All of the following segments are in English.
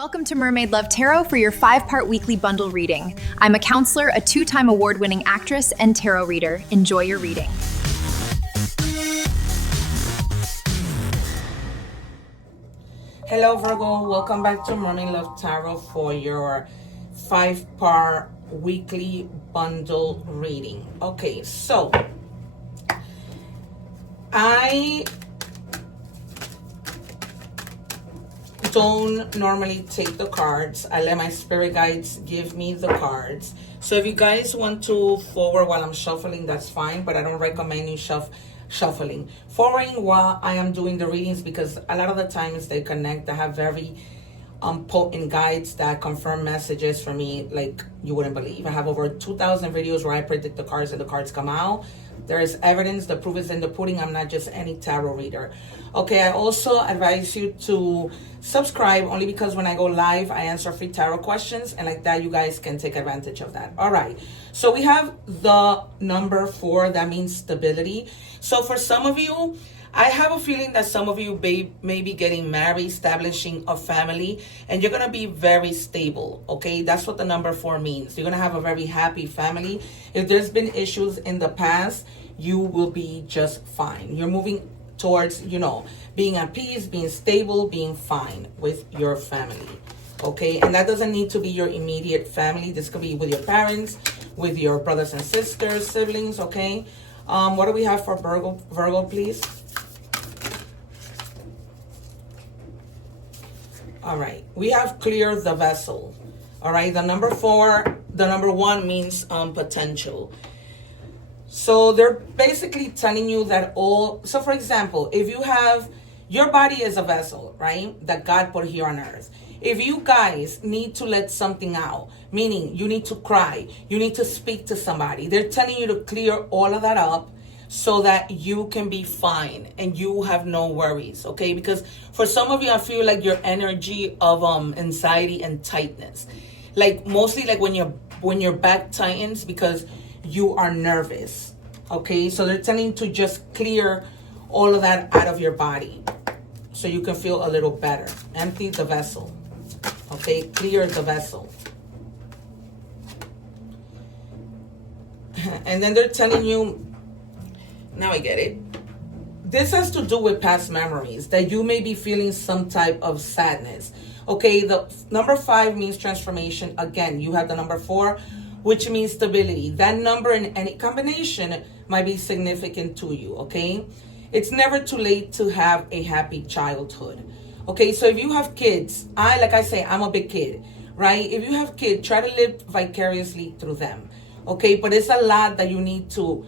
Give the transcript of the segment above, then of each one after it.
Welcome to Mermaid Love Tarot for your 5-part weekly bundle reading. I'm a counselor, a 2-time award-winning actress, and tarot reader. Enjoy your reading. Hello Virgo, welcome back to Mermaid Love Tarot for your 5-part weekly bundle reading. Okay, so I don't normally take the cards. I let my spirit guides give me the cards. So if you guys want to forward while I'm shuffling, that's fine, but I don't recommend you shuffling. Forwarding while I am doing the readings, because a lot of the times they connect. I have very potent guides that confirm messages for me like you wouldn't believe. I have over 2,000 videos where I predict the cards and the cards come out. There is evidence. The proof is in the pudding. I'm not just any tarot reader. Okay, I also advise you to subscribe only because when I go live, I answer free tarot questions, and like that, you guys can take advantage of that. All right, so we have the number 4. That means stability. So for some of you, I have a feeling that some of you may be getting married, establishing a family, and you're going to be very stable, okay? That's what the number 4 means. You're going to have a very happy family. If there's been issues in the past, you will be just fine. You're moving towards, being at peace, being stable, being fine with your family, okay? And that doesn't need to be your immediate family. This could be with your parents, with your brothers and sisters, siblings, okay? What do we have for Virgo, please? All right, we have clear the vessel. All right, the number 1 means potential. So they're basically telling you that so for example, if you have, your body is a vessel, right, that God put here on earth. If you guys need to let something out, meaning you need to cry, you need to speak to somebody, they're telling you to clear all of that up so that you can be fine and you have no worries, okay? Because for some of you, I feel like your energy of anxiety and tightness, like mostly like when your back tightens because you are nervous, okay? So they're telling you to just clear all of that out of your body so you can feel a little better. Empty the vessel, okay? Clear the vessel. And then they're telling you, now I get it. This has to do with past memories, that you may be feeling some type of sadness. Okay, the number 5 means transformation. Again, you have the number 4, which means stability. That number in any combination might be significant to you, okay? It's never too late to have a happy childhood. Okay, so if you have kids, like I say, I'm a big kid, right? If you have kids, try to live vicariously through them, okay? But it's a lot that you need to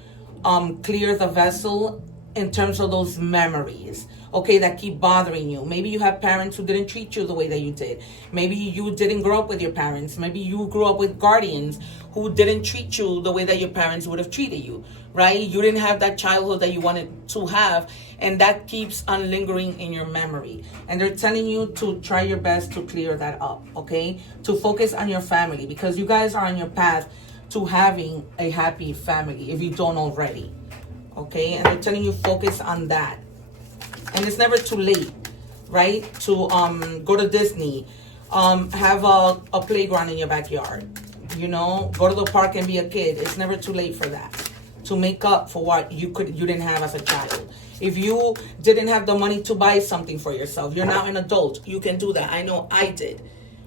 clear the vessel in terms of those memories, okay, that keep bothering you. Maybe you have parents who didn't treat you the way that you did. Maybe you didn't grow up with your parents. Maybe you grew up with guardians who didn't treat you the way that your parents would have treated you, right? You didn't have that childhood that you wanted to have, and that keeps on lingering in your memory. And they're telling you to try your best to clear that up, okay? To focus on your family, because you guys are on your path to having a happy family if you don't already, okay? And they're telling you focus on that. And it's never too late, right, to go to Disney, have a playground in your backyard, go to the park and be a kid. It's never too late for that, to make up for what you didn't have as a child. If you didn't have the money to buy something for yourself, you're now an adult, you can do that. I know I did,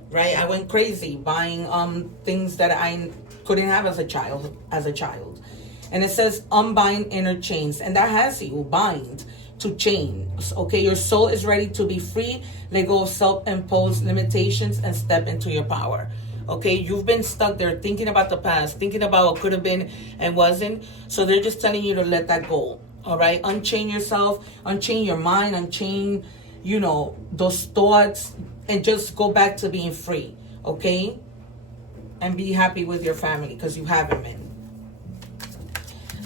right? I went crazy buying things that I couldn't have as a child. And it says unbind inner chains, and that has you bind to chains, okay? Your soul is ready to be free. Let go of self-imposed limitations and step into your power, okay? You've been stuck there thinking about the past, thinking about what could have been and wasn't. So they're just telling you to let that go, all right? Unchain yourself, unchain your mind, unchain, those thoughts, and just go back to being free, okay? And be happy with your family because you haven't been.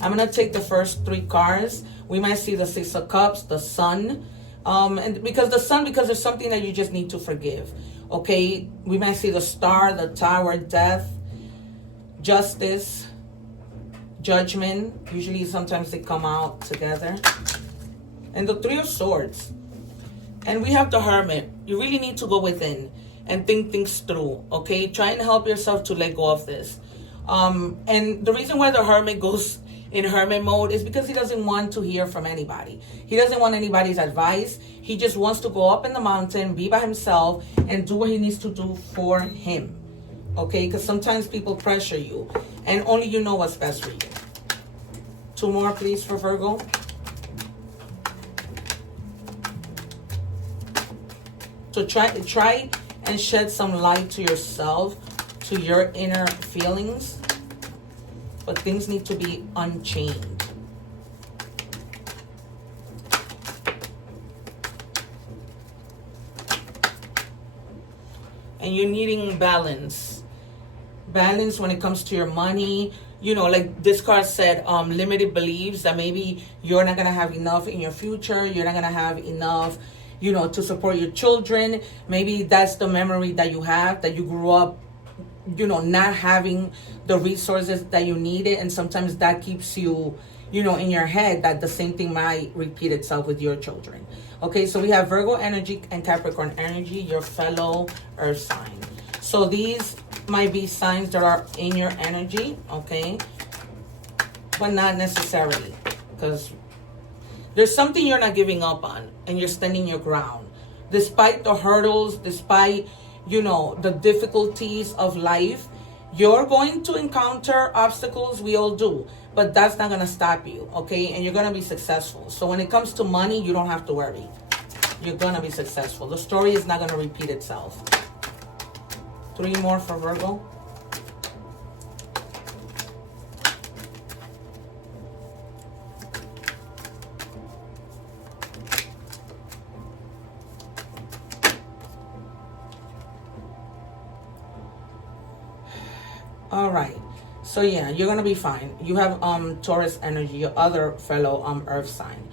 I'm going to take the first 3 cards. We might see the 6 of Cups, the Sun. And because there's something that you just need to forgive. Okay? We might see the Star, the Tower, Death, Justice, Judgment. Usually sometimes they come out together. And the 3 of Swords. And we have the Hermit. You really need to go within and think things through, okay? Try and help yourself to let go of this. And the reason why the hermit goes in hermit mode is because he doesn't want to hear from anybody. He doesn't want anybody's advice. He just wants to go up in the mountain, be by himself, and do what he needs to do for him, okay? Because sometimes people pressure you, and only you know what's best for you. 2 more, please, for Virgo. So try and shed some light to yourself, to your inner feelings. But things need to be unchained. And you're needing balance. Balance when it comes to your money. You know, like this card said, limited beliefs that maybe you're not going to have enough in your future. You're not going to have enough, you know, to support your children. Maybe that's the memory that you have, that you grew up, you know, not having the resources that you needed. And sometimes that keeps you, you know, in your head that the same thing might repeat itself with your children. Okay, so we have Virgo energy and Capricorn energy, your fellow earth sign. So these might be signs that are in your energy, okay? But not necessarily, because there's something you're not giving up on and you're standing your ground. Despite the hurdles, despite, you know, the difficulties of life, you're going to encounter obstacles. We all do, but that's not going to stop you, okay? And you're going to be successful. So when it comes to money, you don't have to worry. You're going to be successful. The story is not going to repeat itself. 3 more for Virgo. All right, so yeah, you're gonna be fine. You have Taurus energy, your other fellow earth sign.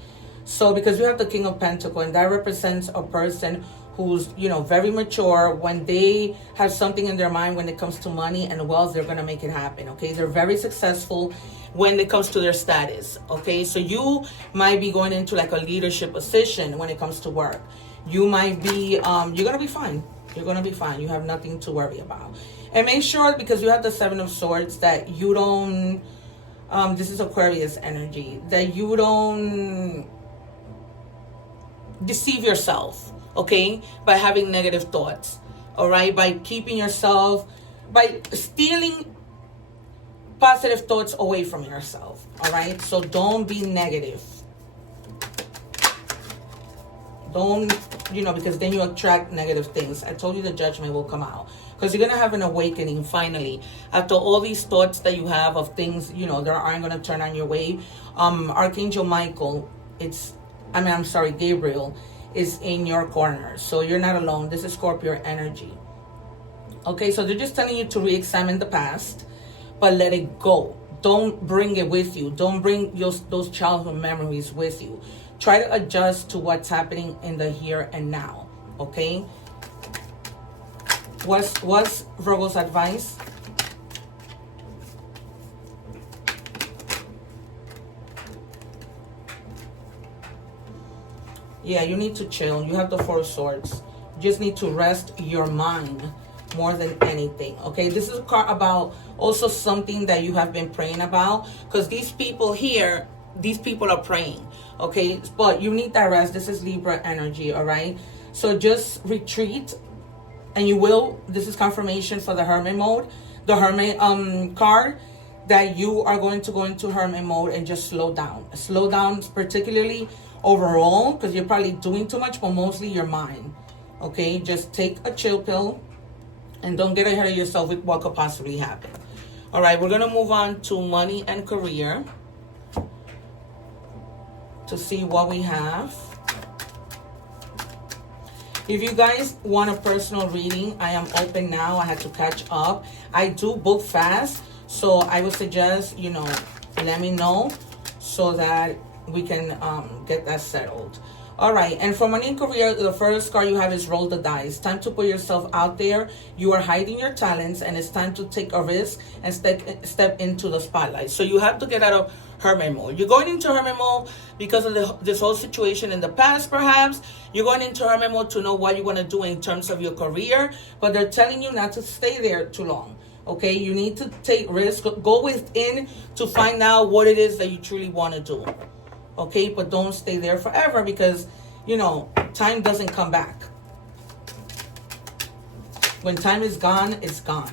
So because you have the King of Pentacles, and that represents a person who's, you know, very mature. When they have something in their mind when it comes to money and wealth, they're gonna make it happen, okay? They're very successful when it comes to their status, okay? So you might be going into like a leadership position when it comes to work. You might be, you're gonna be fine. You're gonna be fine. You have nothing to worry about. And make sure, because you have the 7 of Swords, that you don't, this is Aquarius energy, that you don't deceive yourself, okay, by having negative thoughts, all right, by keeping yourself, by stealing positive thoughts away from yourself, all right? So don't be negative. Don't, you know, because then you attract negative things. I told you the judgment will come out. Because you're going to have an awakening finally. After all these thoughts that you have of things, you know, that aren't going to turn on your way. Archangel Michael, Gabriel is in your corner. So you're not alone. This is Scorpio energy. Okay, so they're just telling you to re-examine the past, but let it go. Don't bring it with you. Don't bring those childhood memories with you. Try to adjust to what's happening in the here and now. Okay? What's Virgo's advice? Yeah, you need to chill. You have the 4 of Swords. You just need to rest your mind more than anything, okay? This is a card about also something that you have been praying about, because these people here, these people are praying, okay? But you need that rest. This is Libra energy, all right? So just retreat. And you will, this is confirmation for the Hermit mode, the Hermit card, that you are going to go into Hermit mode and just slow down. Slow down, particularly overall, because you're probably doing too much, but mostly your mind. Okay, just take a chill pill and don't get ahead of yourself with what could possibly happen. All right, we're going to move on to money and career to see what we have. If you guys want a personal reading, I am open now. I had to catch up. I do book fast, so I would suggest, you know, let me know so that we can get that settled. All right, and for money and career, the first card you have is roll the dice. Time to put yourself out there. You are hiding your talents, and it's time to take a risk and step into the spotlight. So you have to get out of hermit mode. You're going into hermit mode because of this whole situation in the past, perhaps. You're going into hermit mode to know what you want to do in terms of your career, but they're telling you not to stay there too long. Okay, you need to take risks. Go within to find out what it is that you truly want to do. Okay, but don't stay there forever because, you know, time doesn't come back. When time is gone, it's gone.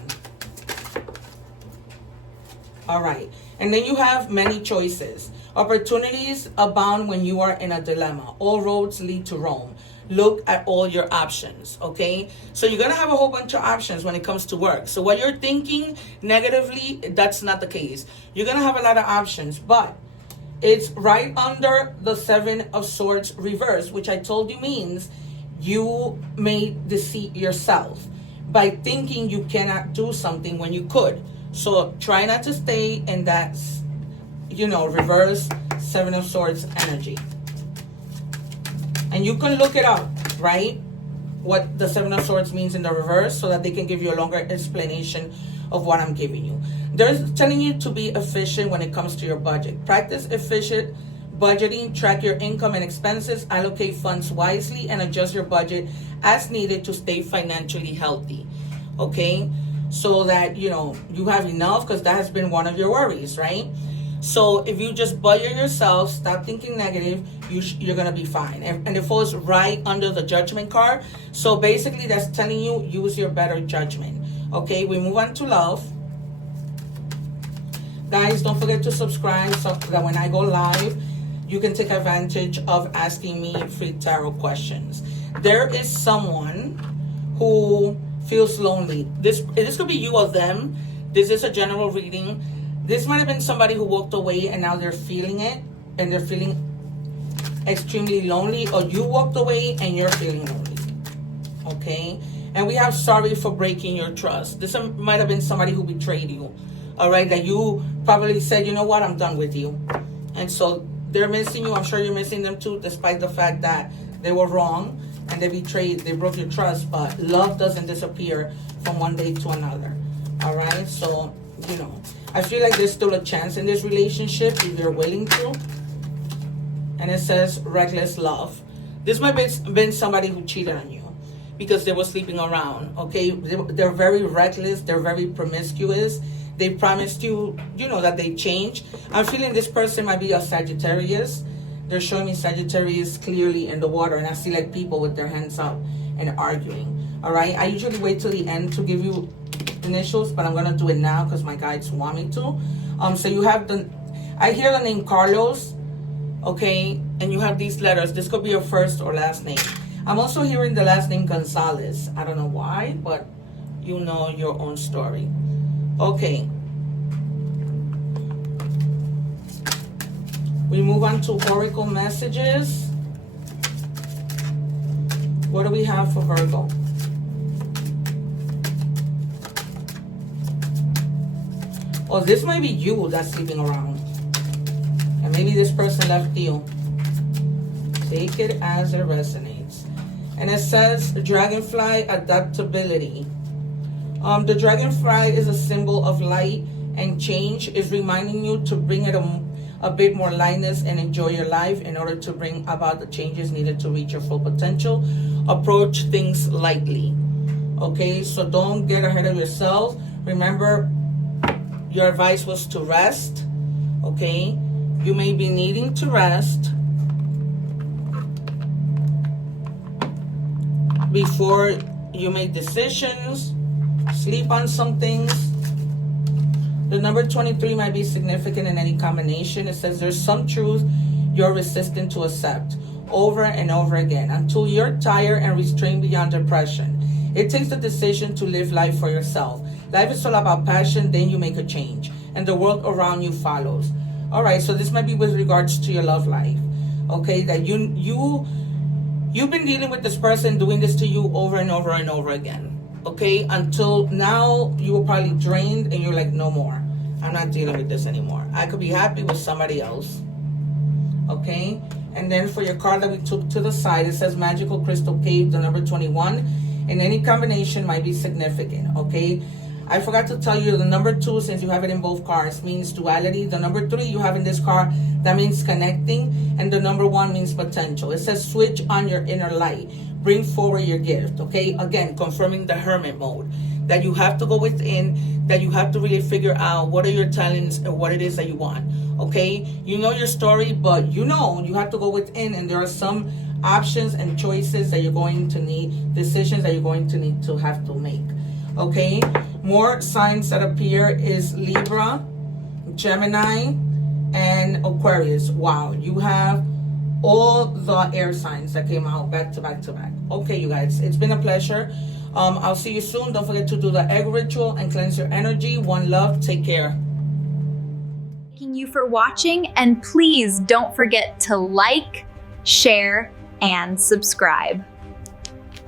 All right. And then you have many choices. Opportunities abound when you are in a dilemma. All roads lead to Rome. Look at all your options, okay? So you're going to have a whole bunch of options when it comes to work. So what you're thinking negatively, that's not the case. You're going to have a lot of options, but it's right under the Seven of Swords reverse, which I told you means you may deceive yourself by thinking you cannot do something when you could. So try not to stay in that, you know, reverse Seven of Swords energy. And you can look it up, right? What the Seven of Swords means in the reverse so that they can give you a longer explanation of what I'm giving you. They're telling you to be efficient when it comes to your budget. Practice efficient budgeting, track your income and expenses, allocate funds wisely, and adjust your budget as needed to stay financially healthy, okay? So that, you know, you have enough, because that has been one of your worries, right? So if you just budget yourself, stop thinking negative, you're going to be fine. And it falls right under the judgment card. So basically that's telling you, use your better judgment. Okay, we move on to love. Guys, don't forget to subscribe so that when I go live, you can take advantage of asking me free tarot questions. There is someone who feels lonely. This could be you or them. This is a general reading. This might have been somebody who walked away and now they're feeling it and they're feeling extremely lonely, or you walked away and you're feeling lonely. Okay? And we have sorry for breaking your trust. This might have been somebody who betrayed you. All right? That you probably said, you know what, I'm done with you. And so they're missing you. I'm sure you're missing them too, despite the fact that they were wrong and they betrayed, they broke your trust. But love doesn't disappear from one day to another. All right? So, you know, I feel like there's still a chance in this relationship if you're willing to. And it says reckless love. This might have been somebody who cheated on you because they were sleeping around, okay? They're very reckless. They're very promiscuous. They promised you, you know, that they change. I'm feeling this person might be a Sagittarius. They're showing me Sagittarius clearly in the water. And I see like people with their hands up and arguing. All right? I usually wait till the end to give you initials, but I'm going to do it now because my guides want me to. So you have I hear the name Carlos. Okay, and you have these letters. This could be your first or last name. I'm also hearing the last name Gonzalez. I don't know why, but you know your own story. Okay. We move on to Oracle messages. What do we have for Virgo? Oh, this might be you that's sleeping around. And maybe this person left you. Take it as it resonates. And it says dragonfly adaptability. The dragonfly is a symbol of light and change. Is reminding you to bring it a bit more lightness and enjoy your life in order to bring about the changes needed to reach your full potential. Approach things lightly. Okay, so don't get ahead of yourself. Remember, your advice was to rest. Okay, you may be needing to rest before you make decisions. Sleep on some things. The number 23 might be significant in any combination. It says there's some truth you're resistant to accept over and over again until you're tired and restrained beyond depression. It takes the decision to live life for yourself. Life is all about passion, then you make a change, and the world around you follows. All right, so this might be with regards to your love life. Okay, that you've been dealing with this person doing this to you over and over and over again. Okay, until now you were probably drained and you're like, no more. I'm not dealing with this anymore. I could be happy with somebody else. Okay, and then for your card that we took to the side, it says Magical Crystal Cave, the number 21. And any combination might be significant. Okay, I forgot to tell you the number 2, since you have it in both cards, means duality. The number 3 you have in this card, that means connecting. And the number 1 means potential. It says switch on your inner light. Bring forward your gift. Okay, again, confirming the hermit mode. That you have to go within, that you have to really figure out what are your talents and what it is that you want. Okay, you know your story, but you have to go within, and there are some options and choices that you're going to need, decisions that you're going to need to have to make. Okay, more signs that appear is Libra, Gemini, and Aquarius. Wow, you have all the air signs that came out back to back to back. Okay, you guys, it's been a pleasure. I'll see you soon. Don't forget to do the egg ritual and cleanse your energy. One love. Take care. Thanking you for watching, and please don't forget to like, share, and subscribe.